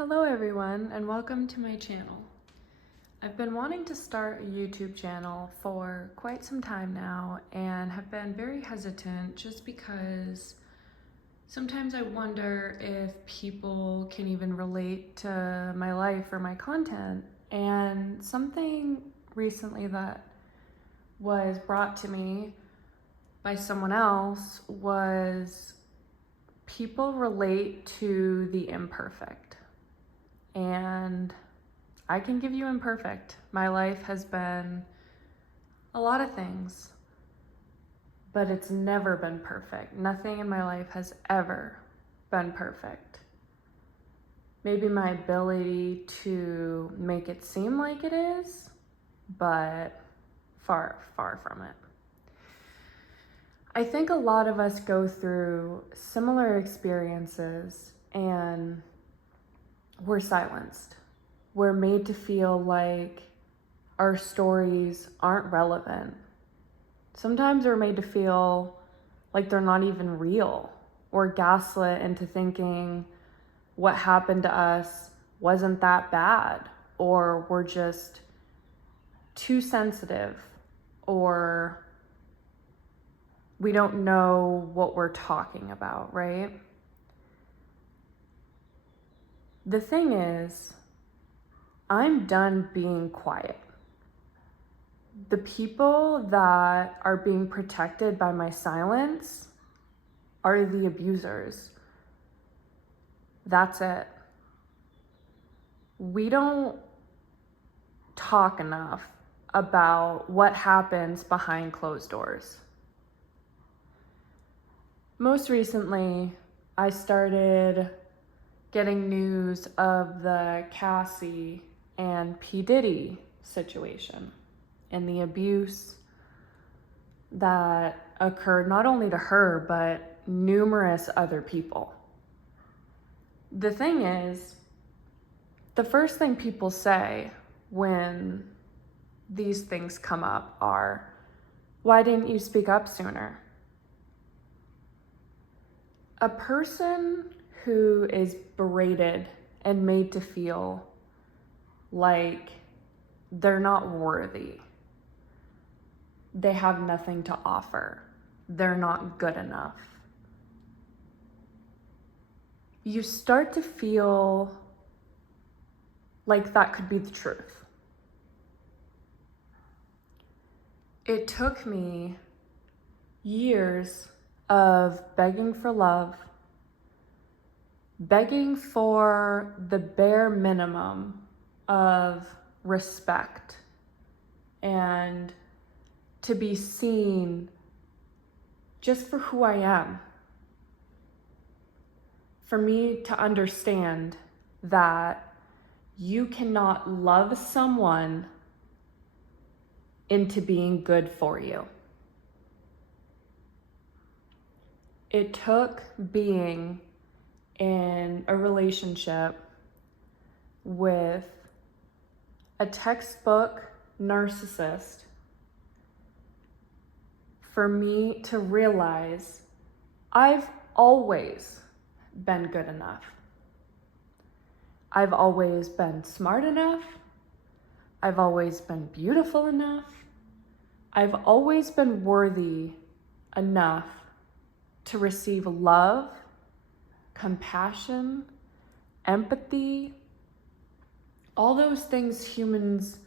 Hello everyone and welcome to my channel. I've been wanting to start a YouTube channel for quite some time now and have been very hesitant just because sometimes I wonder if people can even relate to my life or my content. And something recently that was brought to me by someone else was people relate to the imperfect. And I can give you imperfect. My life has been a lot of things, but it's never been perfect. Nothing in my life has ever been perfect. Maybe my ability to make it seem like it is, but far, far from it. I think a lot of us go through similar experiences and we're silenced. We're made to feel like our stories aren't relevant. Sometimes we're made to feel like they're not even real. We're gaslit into thinking what happened to us wasn't that bad, or we're just too sensitive, or we don't know what we're talking about, right? The thing is, I'm done being quiet. The people that are being protected by my silence are the abusers. That's it. We don't talk enough about what happens behind closed doors. Most recently, I started getting news of the Cassie and P. Diddy situation and the abuse that occurred not only to her, but numerous other people. The thing is, the first thing people say when these things come up are, "Why didn't you speak up sooner?" A person who is berated and made to feel like they're not worthy, they have nothing to offer, they're not good enough, you start to feel like that could be the truth. It took me years of begging for love, begging for the bare minimum of respect and to be seen just for who I am. For me to understand that you cannot love someone into being good for you. It took being in a relationship with a textbook narcissist for me to realize I've always been good enough. I've always been smart enough. I've always been beautiful enough. I've always been worthy enough to receive love, compassion, empathy, all those things humans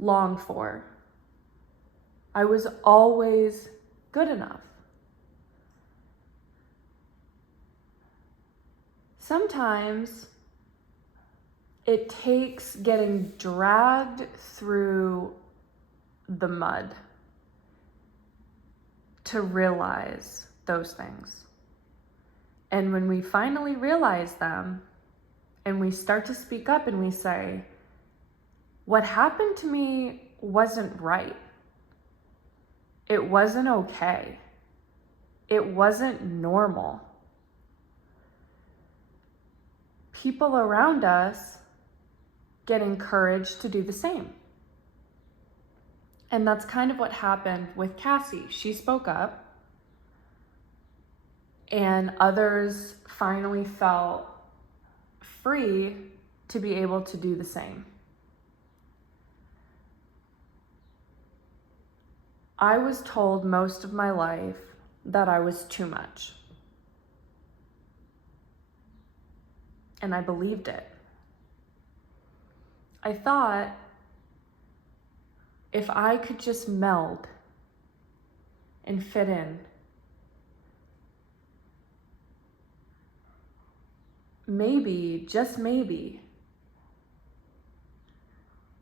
long for. I was always good enough. Sometimes it takes getting dragged through the mud to realize those things. And when we finally realize them and we start to speak up and we say, what happened to me wasn't right. It wasn't okay. It wasn't normal. People around us get encouraged to do the same. And that's kind of what happened with Cassie. She spoke up, and others finally felt free to be able to do the same. I was told most of my life that I was too much. And I believed it. I thought if I could just meld and fit in, maybe, just maybe,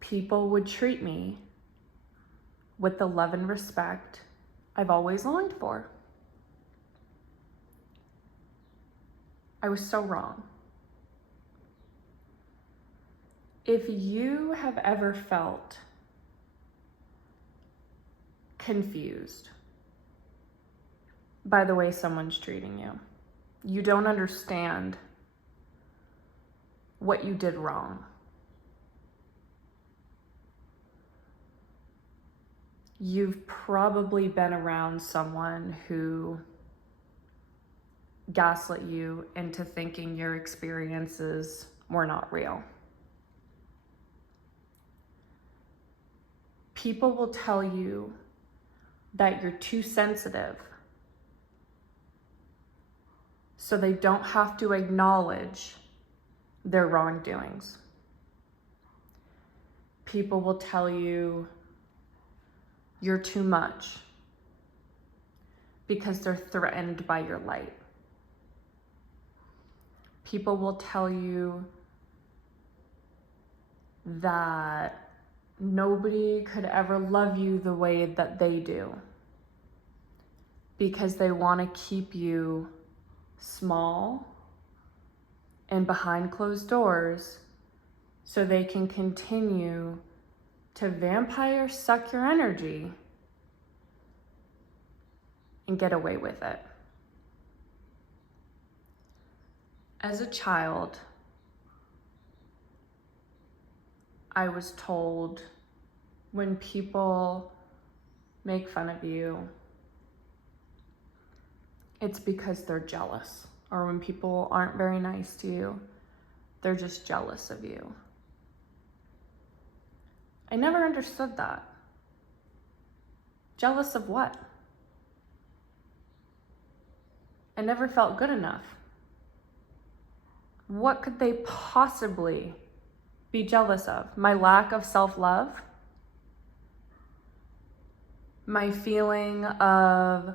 people would treat me with the love and respect I've always longed for. I was so wrong. If you have ever felt confused by the way someone's treating you, you don't understand what you did wrong. You've probably been around someone who gaslit you into thinking your experiences were not real. People will tell you that you're too sensitive, so they don't have to acknowledge their wrongdoings. People will tell you you're too much because they're threatened by your light. People will tell you that nobody could ever love you the way that they do because they want to keep you small and behind closed doors so they can continue to vampire suck your energy and get away with it. As a child, I was told when people make fun of you, it's because they're jealous. Or when people aren't very nice to you, they're just jealous of you. I never understood that. Jealous of what? I never felt good enough. What could they possibly be jealous of? My lack of self-love? My feeling of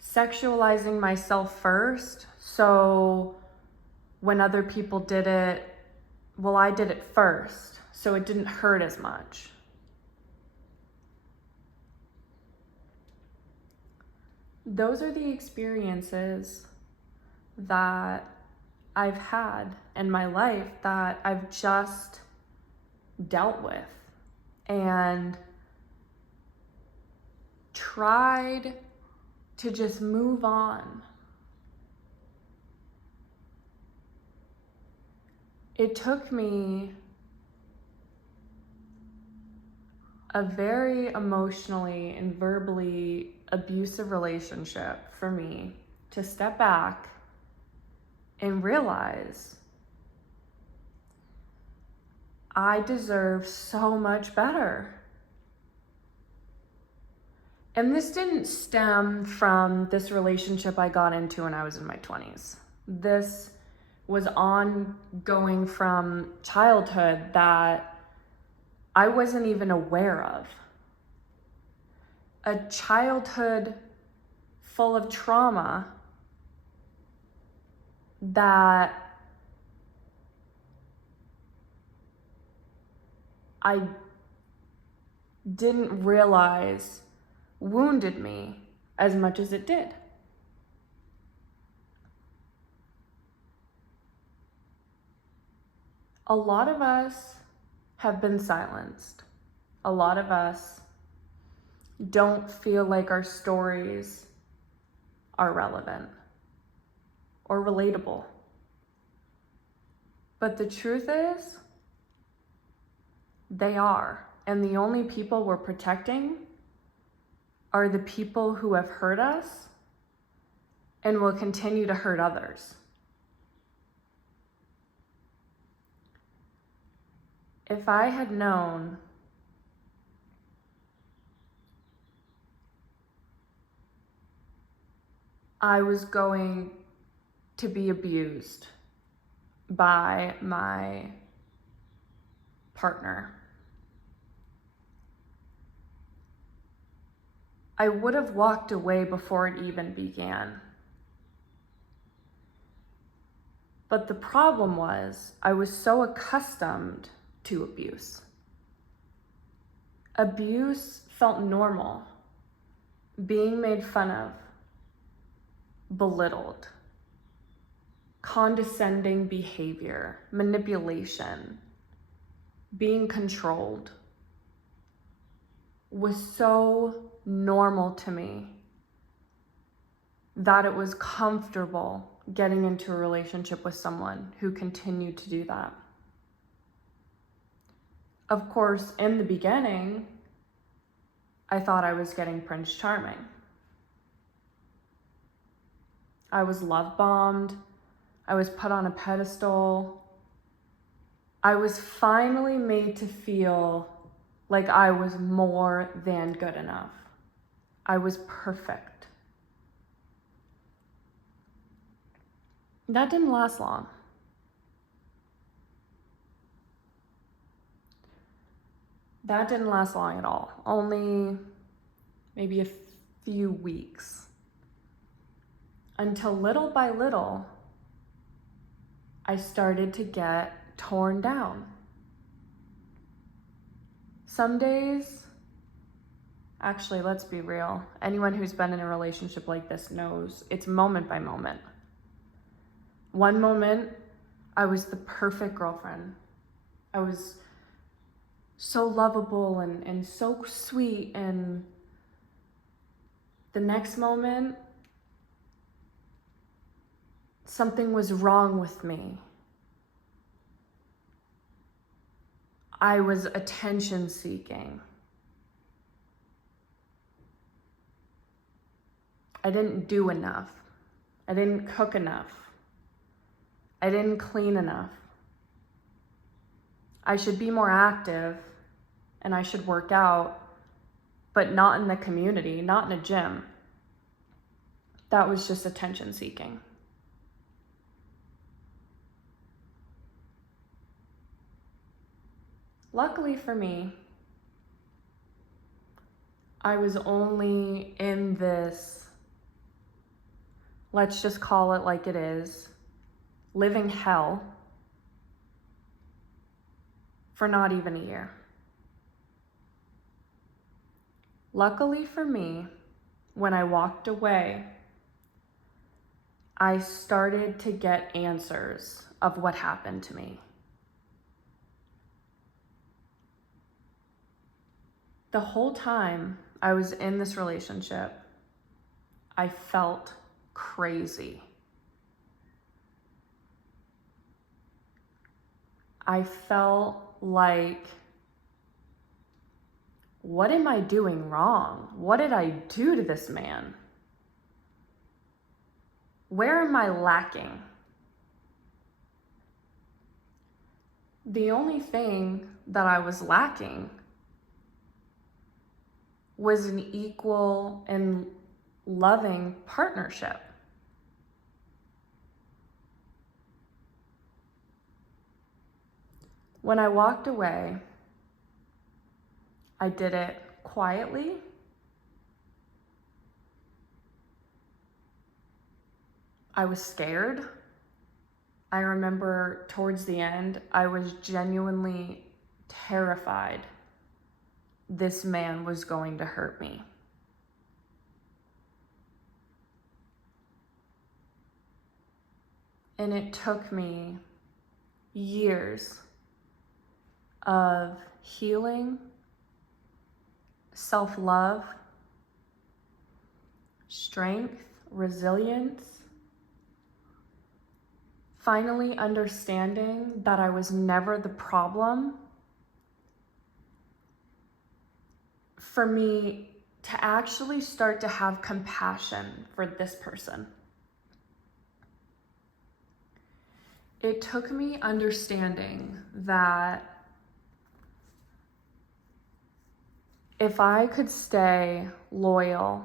sexualizing myself first, so when other people did it, well, I did it first, so it didn't hurt as much. Those are the experiences that I've had in my life that I've just dealt with and tried to just move on. It took me a very emotionally and verbally abusive relationship for me to step back and realize I deserve so much better. And this didn't stem from this relationship I got into when I was in my 20s. This was ongoing from childhood that I wasn't even aware of. A childhood full of trauma that I didn't realize wounded me as much as it did. A lot of us have been silenced. A lot of us don't feel like our stories are relevant or relatable. But the truth is, they are. And the only people we're protecting are the people who have hurt us and will continue to hurt others. if I had known I was going to be abused by my partner, I would have walked away before it even began. But the problem was, I was so accustomed to abuse. Abuse felt normal. Being made fun of, belittled, condescending behavior, manipulation, being controlled was so normal to me that it was comfortable getting into a relationship with someone who continued to do that. Of course, in the beginning, I thought I was getting Prince Charming. I was love bombed. I was put on a pedestal. I was finally made to feel like I was more than good enough. I was perfect. That didn't last long. That didn't last long at all. Only maybe a few weeks. Until little by little, I started to get torn down. Some days, actually, let's be real. Anyone who's been in a relationship like this knows it's moment by moment. One moment, I was the perfect girlfriend. I was so lovable and so sweet, and the next moment, something was wrong with me. I was attention seeking. I didn't do enough. I didn't cook enough. I didn't clean enough. I should be more active and I should work out, but not in the community, not in a gym. That was just attention seeking. Luckily for me, I was only in this, let's just call it like it is, living hell for not even a year. Luckily for me, when I walked away, I started to get answers of what happened to me. The whole time I was in this relationship, I felt crazy. I felt like, what am I doing wrong? What did I do to this man? Where am I lacking? The only thing that I was lacking was an equal and loving partnership. When I walked away, I did it quietly. I was scared. I remember towards the end, I was genuinely terrified this man was going to hurt me. And it took me years of healing, self-love, strength, resilience, finally understanding that I was never the problem, for me to actually start to have compassion for this person. It took me understanding that if I could stay loyal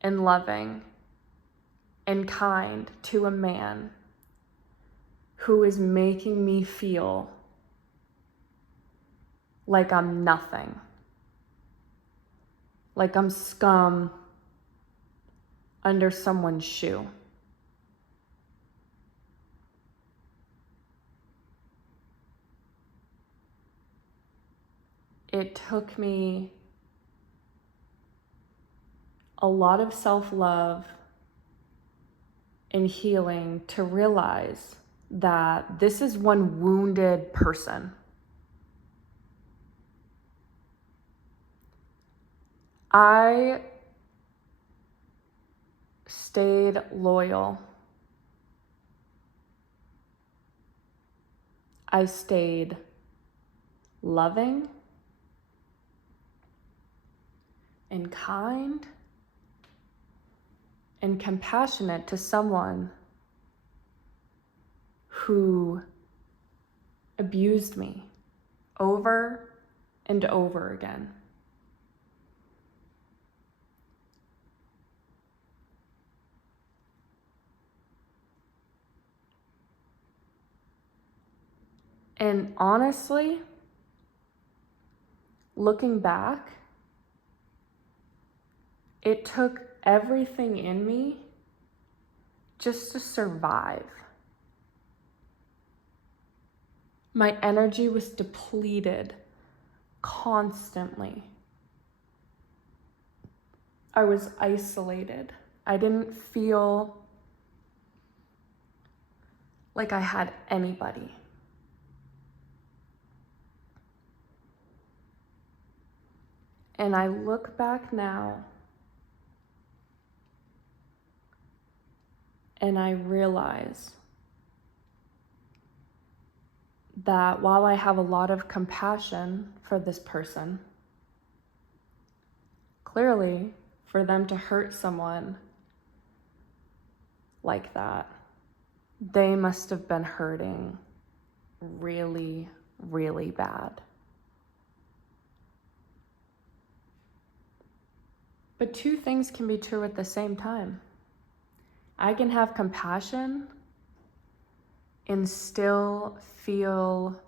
and loving and kind to a man who is making me feel like I'm nothing, like I'm scum under someone's shoe. It took me a lot of self-love and healing to realize that this is one wounded person. I stayed loyal. I stayed loving and kind and compassionate to someone who abused me over and over again. And honestly, looking back, it took everything in me just to survive. My energy was depleted constantly. I was isolated. I didn't feel like I had anybody. And I look back now and I realize that while I have a lot of compassion for this person, clearly for them to hurt someone like that, they must have been hurting really, really bad. But two things can be true at the same time. I can have compassion and still feel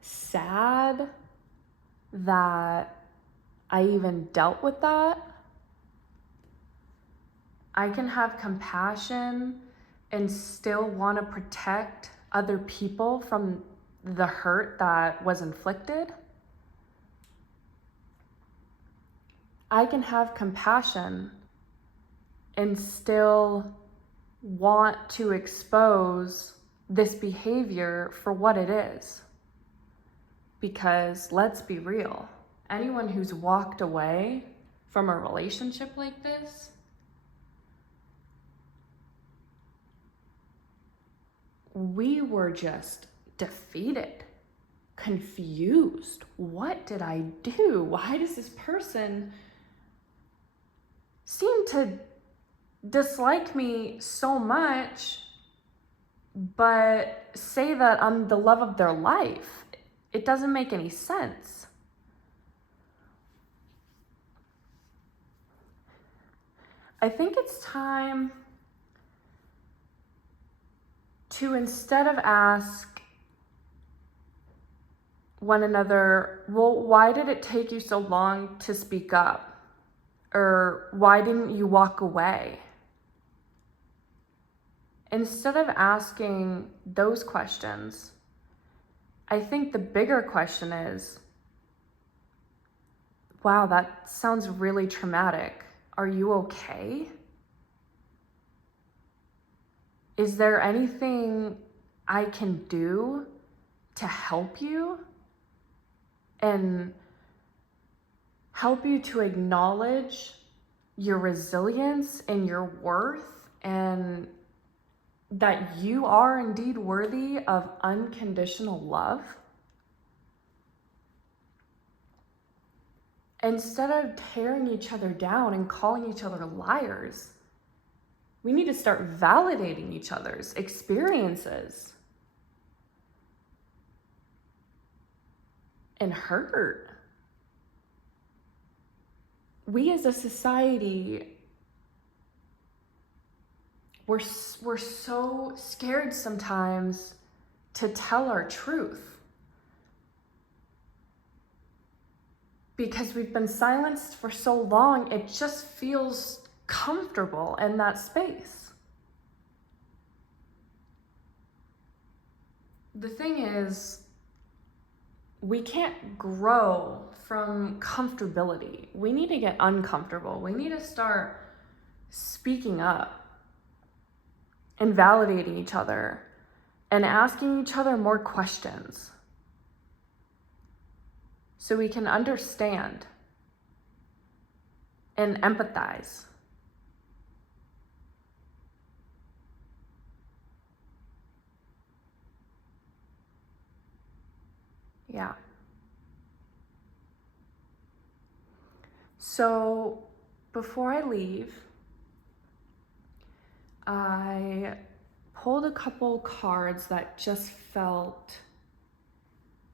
sad that I even dealt with that. I can have compassion and still want to protect other people from the hurt that was inflicted. I can have compassion and still want to expose this behavior for what it is. Because let's be real, anyone who's walked away from a relationship like this, we were just defeated, confused. What did I do? Why does this person seem to dislike me so much, but say that I'm the love of their life? It doesn't make any sense. I think it's time to, instead of ask one another, well, why did it take you so long to speak up? Or why didn't you walk away? Instead of asking those questions, I think the bigger question is, wow, that sounds really traumatic. Are you okay? Is there anything I can do to help you and help you to acknowledge your resilience and your worth, and that you are indeed worthy of unconditional love? Instead of tearing each other down and calling each other liars, we need to start validating each other's experiences and hurt. we as a society, we're so scared sometimes to tell our truth because we've been silenced for so long. It just feels comfortable in that space. The thing is, we can't grow from comfortability. We need to get uncomfortable. We need to start speaking up and validating each other and asking each other more questions so we can understand and empathize. Yeah. So before I leave, I pulled a couple cards that just felt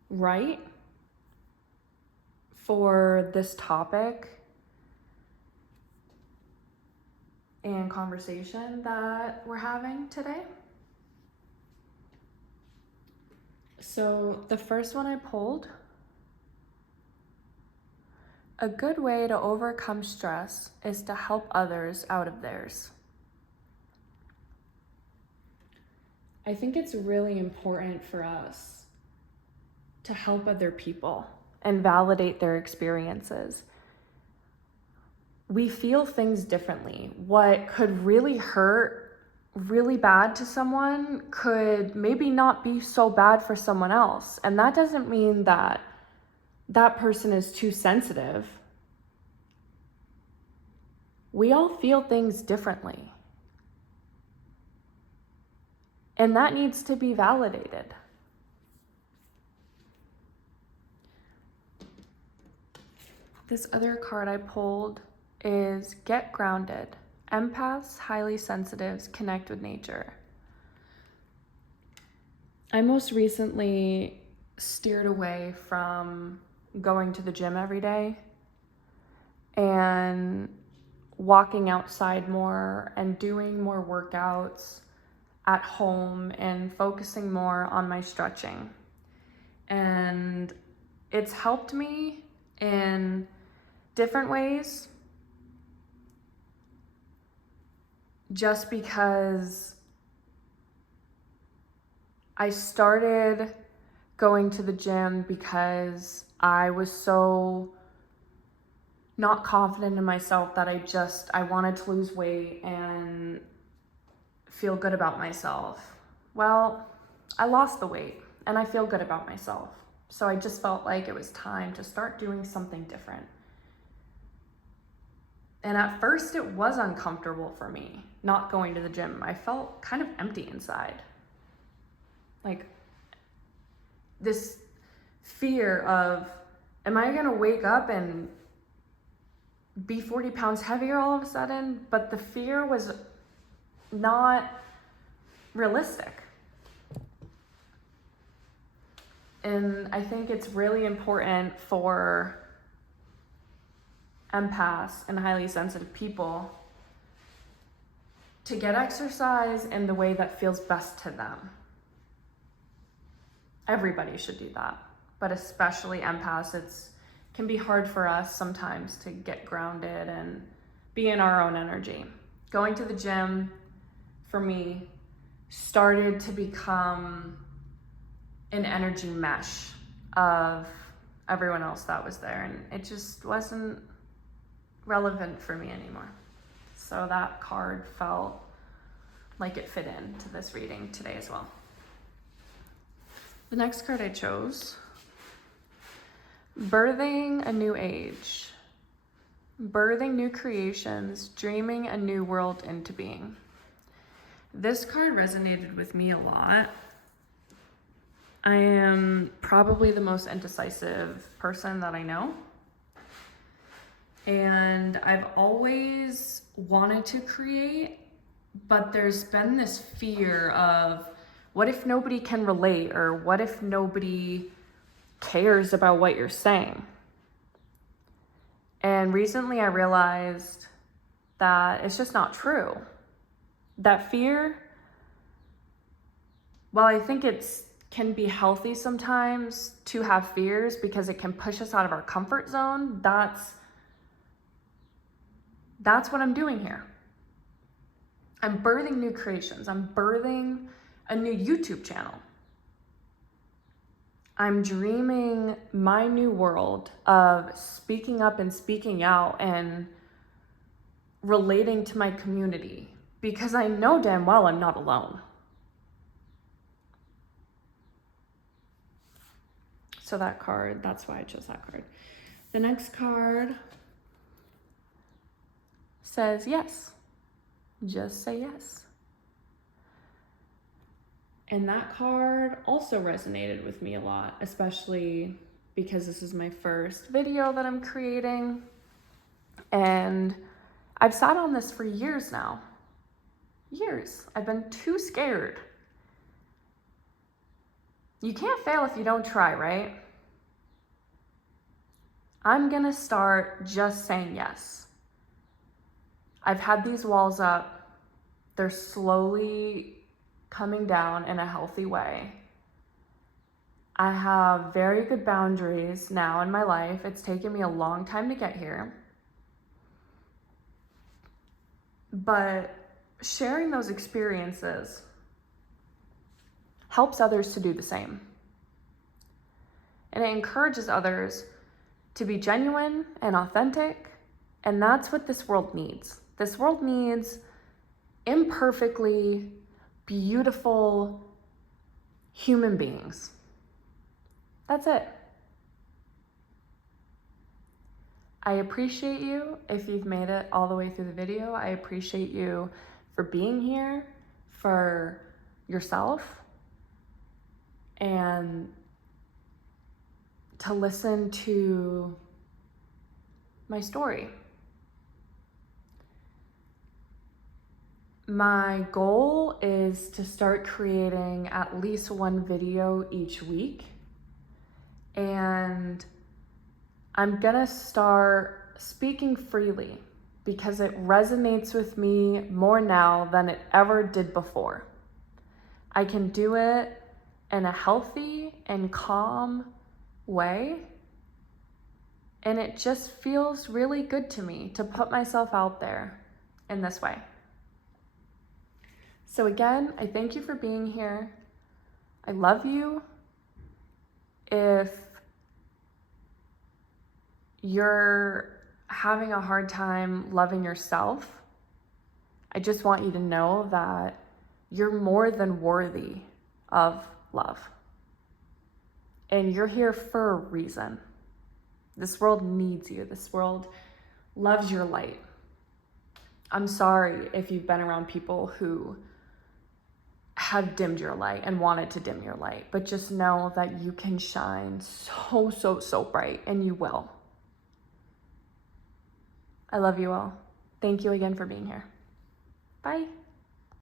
right for this topic and conversation that we're having today. So the first one I pulled, a good way to overcome stress is to help others out of theirs. I think it's really important for us to help other people and validate their experiences. We feel things differently. What could really hurt really bad to someone could maybe not be so bad for someone else. And that doesn't mean that that person is too sensitive. We all feel things differently. And that needs to be validated. This other card I pulled is Get Grounded. Empaths, highly sensitives, connect with nature. I most recently steered away from going to the gym every day and walking outside more and doing more workouts at home and focusing more on my stretching. And it's helped me in different ways just because I started going to the gym because I was so not confident in myself that I wanted to lose weight and feel good about myself. Well, I lost the weight and I feel good about myself. So I just felt like it was time to start doing something different. And at first it was uncomfortable for me not going to the gym. I felt kind of empty inside. Like this fear of, am I gonna wake up and be 40 pounds heavier all of a sudden? But the fear was not realistic. And I think it's really important for empaths and highly sensitive people to get exercise in the way that feels best to them. Everybody should do that, but especially empaths. It can be hard for us sometimes to get grounded and be in our own energy. Going to the gym, for me, started to become an energy mesh of everyone else that was there, and it just wasn't relevant for me anymore. So that card felt like it fit into this reading today as well. The next card I chose, Birthing a New Age. Birthing new creations, dreaming a new world into being. This card resonated with me a lot. I am probably the most indecisive person that I know. And I've always wanted to create, but there's been this fear of, what if nobody can relate? Or what if nobody cares about what you're saying? And recently I realized that it's just not true. That fear, while I think it's can be healthy sometimes to have fears because it can push us out of our comfort zone, that's what I'm doing here. I'm birthing new creations. I'm birthing a new YouTube channel. I'm dreaming my new world of speaking up and speaking out and relating to my community, because I know damn well I'm not alone. So that card, that's why I chose that card. The next card says yes. Just say yes. And that card also resonated with me a lot, especially because this is my first video that I'm creating. And I've sat on this for years now. Years. I've been too scared. You can't fail if you don't try, right? I'm gonna start just saying yes. I've had these walls up. They're slowly coming down in a healthy way. I have very good boundaries now in my life. It's taken me a long time to get here. But sharing those experiences helps others to do the same. And it encourages others to be genuine and authentic. And that's what this world needs. This world needs imperfectly beautiful human beings. That's it. I appreciate you if you've made it all the way through the video. I appreciate you for being here, for yourself, and to listen to my story. My goal is to start creating at least one video each week. And I'm gonna start speaking freely because it resonates with me more now than it ever did before. I can do it in a healthy and calm way. And it just feels really good to me to put myself out there in this way. So again, I thank you for being here. I love you. If you're having a hard time loving yourself, I just want you to know that you're more than worthy of love. And you're here for a reason. This world needs you. This world loves your light. I'm sorry if you've been around people who have dimmed your light and wanted to dim your light, but just know that you can shine so bright, and you will. I love you all. Thank you again for being here. Bye.